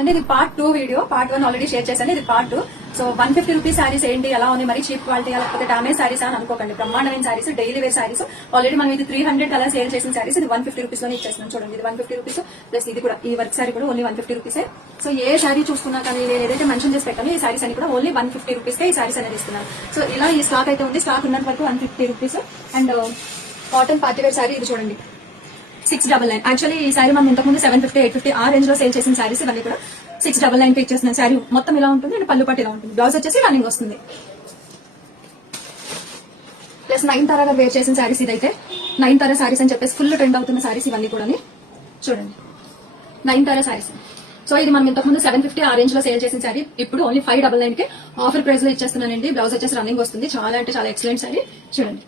అంటే ఇది part 2 video. Part 1 already share చేశాను. ఇది పార్ట్ 2. సో 150 రూపీస్ శారీస్ ఏంటి, ఎలా ఉంది, మరి చీప్ క్వాలిటీ లేకపోతే డామేజ్ శారీస్ అని అనుకోకండి. బ్రహ్మాండమైన saris, daily wear saris. Already మనం ఇది 300 అలా సేల్ చేసిన శారీస్ ఇది 150 రూపీస్ లోనే ఇచ్చేస్తున్నాం. చూడండి, ఇది 150 రూపీస్ ప్లస్ ఇది కూడా, ఈ వర్క్ శారీ కూడా ఓన్లీ 150 రూపీసే. సో ఏ శారీ చూసుకున్నా కానీ నేను ఏదైతే మెన్షన్ చేసి పెట్టాను ఈ శారీస్ అని కూడా ఓన్లీ 150 రూపీస్ కే ఈ శారీస్ అనేది ఇస్తున్నాను. సో ఇలా ఈ స్టాక్ అయితే ఉంది. స్టాక్ ఉన్నంత వరకు 150 rupees. And cotton party wear sari ఇది చూడండి 699. యాక్చువల్లీ ఈ శారీ మనం ఇంతకుముందు 750, 850 ఆ రేంజ్ లో సేల్ చేసిన శారీస్ ఇవన్నీ కూడా 699 కి ఇచ్చేసిన శారీ మొత్తం ఇలా ఉంటుంది. అండ్ పళ్ళు పట్టు ఇలా ఉంటుంది. బ్లౌజ్ వచ్చేసి రన్నింగ్ వస్తుంది. ప్లస్ 9 తారా వేర్ చేసిన శారీస్ ఇదైతే 9 తారా శారీస్ అని చెప్పేసి ఫుల్ ట్రెండ్ అవుతున్న శారీస్ ఇవన్నీ కూడా చూడండి 9 తారా శారీస్. సో ఇది మనం ఇంతకుముందు 750 ఆ రేంజ్ లో సేల్ చేసిన శారీ ఇప్పుడు ఓన్లీ 599 కి ఆఫర్ ప్రైస్ లో ఇచ్చేస్తున్నానండి. బ్లౌజ్ వచ్చేసి రన్నింగ్ వస్తుంది. చాలా అంటే చాలా ఎక్సలెంట్ శారీ. చూడండి,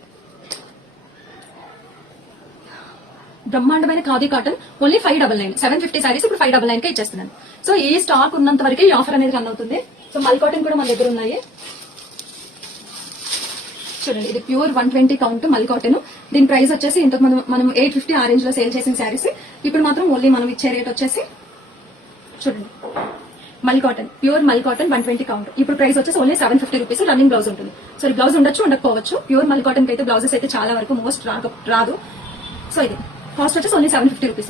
బ్రహ్మాండమైన ఖాదీ కాటన్ ఓన్లీ 599. 750 శారీస్ ఇప్పుడు 599 కే ఇచ్చేస్తున్నాను. సో ఈ స్టాక్ ఉన్నంత వరకు ఈ ఆఫర్ అనేది రన్ అవుతుంది. సో మల్ కాటన్ కూడా మన దగ్గర ఉన్నాయి. చూడండి, ఇది ప్యూర్ 120 కౌంట్ మల్ కాటన్. దీని ప్రైస్ వచ్చేసి ఇంతకు మనం 850 ఆ రేంజ్ లో సేల్ చేసిన శారీస్ ఇప్పుడు మాత్రం ఓన్లీ మనం ఇచ్చే రేట్ వచ్చేసి చూడండి మల్ కాటన్, ప్యూర్ మల్ కాటన్ 120 కౌంట్. ఇప్పుడు ప్రైస్ వచ్చేసి ఓన్లీ 750 రూపీస్. రన్నింగ్ బ్లౌజ్ ఉంటుంది. సో ఈ బ్లౌజ్ ఉండొచ్చు, ఉండకపోవచ్చు. ప్యూర్ మల్ కాటన్ కి అయితే బ్లౌజెస్ అయితే చాలా వరకు మోస్ట్ రాదు. సో ఇది కాస్ట్ వచ్చేసి ఓన్లీ 750 రూపీస్.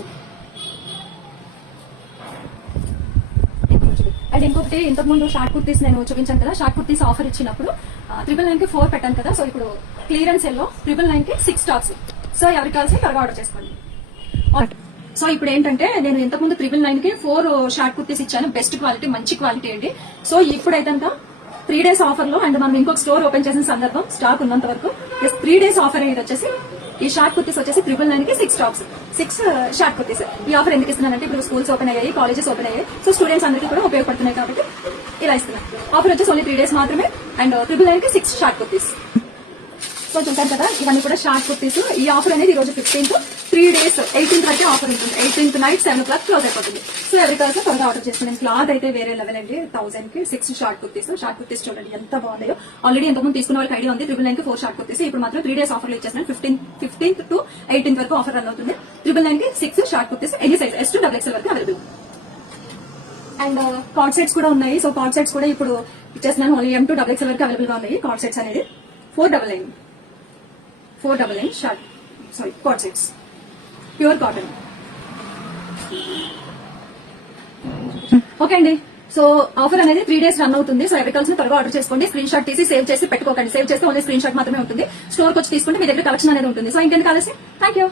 అండ్ ఇంకొకటి, ఇంతకుముందు షార్ట్ కుర్తీస్ నేను చూపించాను కదా, షార్ట్ కుర్తీస్ ఆఫర్ ఇచ్చినప్పుడు 999 కి 4 పెట్టాను కదా. సో ఇప్పుడు క్లియరెన్స్ ఎల్లో 999 కి 6 స్టాక్స్. సో ఎవరికి కావాల్సి త్వరగా ఆర్డర్ చేసుకోండి. సో ఇప్పుడు ఏంటంటే నేను ఇంతకుముందు 999 కి 4 షార్ట్ కుర్తీస్ ఇచ్చాను. బెస్ట్ క్వాలిటీ, మంచి క్వాలిటీ అండి. సో ఇప్పుడైతే 3 days ఆఫర్ లో, అండ్ మనం ఇంకొక స్టోర్ ఓపెన్ చేసిన సందర్భం స్టాక్ ఉన్నంత వరకు 3 days ఆఫర్ అనేది వచ్చేసి ఈ షార్ట్ కుర్తీస్ వచ్చేసి 999 కి 6 స్టాక్స్, 6 షార్ట్ కుర్తీస్. ఈ ఆఫర్ ఎందుకు ఇస్తున్నానంటే ఇప్పుడు స్కూల్స్ ఓపెన్ అయ్యాయి, కాలేజెస్ ఓపెన్ అయ్యాయి. సో స్టూడెంట్స్ అందరికీ కూడా ఉపయోగపడుతున్నాయి కాబట్టి ఇలా ఇస్తున్నాను. ఆఫర్ వచ్చేసి ఓన్లీ 3 days మాత్రమే. అండ్ 999 కి 6 షార్ట్ కుర్తీస్. సో చూసారు కదా, ఇవన్నీ కూడా షార్ట్ కుర్తీస్. ఈ ఆఫర్ అనేది ఈ రోజు 15th, 3 days 18th వరకే ఆఫర్ ఉంటుంది. 18th నైట్ 7 o'clock క్లోజ్ అయిపోతుంది. సో ఎవరి కావాల్సి త్వరగా ఆర్డర్ చేసుకున్నాను. క్లాత్ అయితే వేరే లెవెల్ అండి. 1000 కి 6 షార్ట్ కుర్తీస్. షార్ట్ కుర్తీస్ చూడండి ఎంత బాగుందో. ఆల్రెడీ ఎంతమంది తీసుకున్న వాళ్ళకి ఐడియా ఉంది. 999 కి 4 షార్ట్ కుర్తీస్. ఇప్పుడు మాత్రం 3 days ఆఫర్ ఇచ్చేస్తున్నాను. 15th to 18th వరకు ఆఫర్ రన్ అవుతుంది. 999 కి 6 short kurtis, any size S to XXL వరకు అవైలబుల్. అండ్ కార్డ్ సెట్స్ కూడా ఉన్నాయి. సో కార్డ్ సెట్స్ కూడా ఇప్పుడు ఇచ్చేస్తున్నాను. ఓన్లీ M to XXL వరకు అవైలబుల్ గా ఉన్నాయి కార్డ్ సెట్స్ అనేది. 499 short, sorry card sets, pure cotton. Okay అండి. సో ఆఫర్ అనేది 3 days రన్ అవుతుంది. సో ఎవరి కావాల్సిన త్వరగా ఆర్డర్ చేసుకోండి. స్క్రీన్ షాట్ తీసి సేవ్ చేసి పెట్టుకోకండి. సేవ్ చేస్తే ఓన్లీ స్క్రీన్ షాట్ మాత్రమే ఉంటుంది. స్టోర్ వచ్చి తీసుకుంటే మీ దగ్గర కలెక్షన్ అనేది ఉంటుంది. సో ఇంకెందుకు కావాల్సి. Thank you.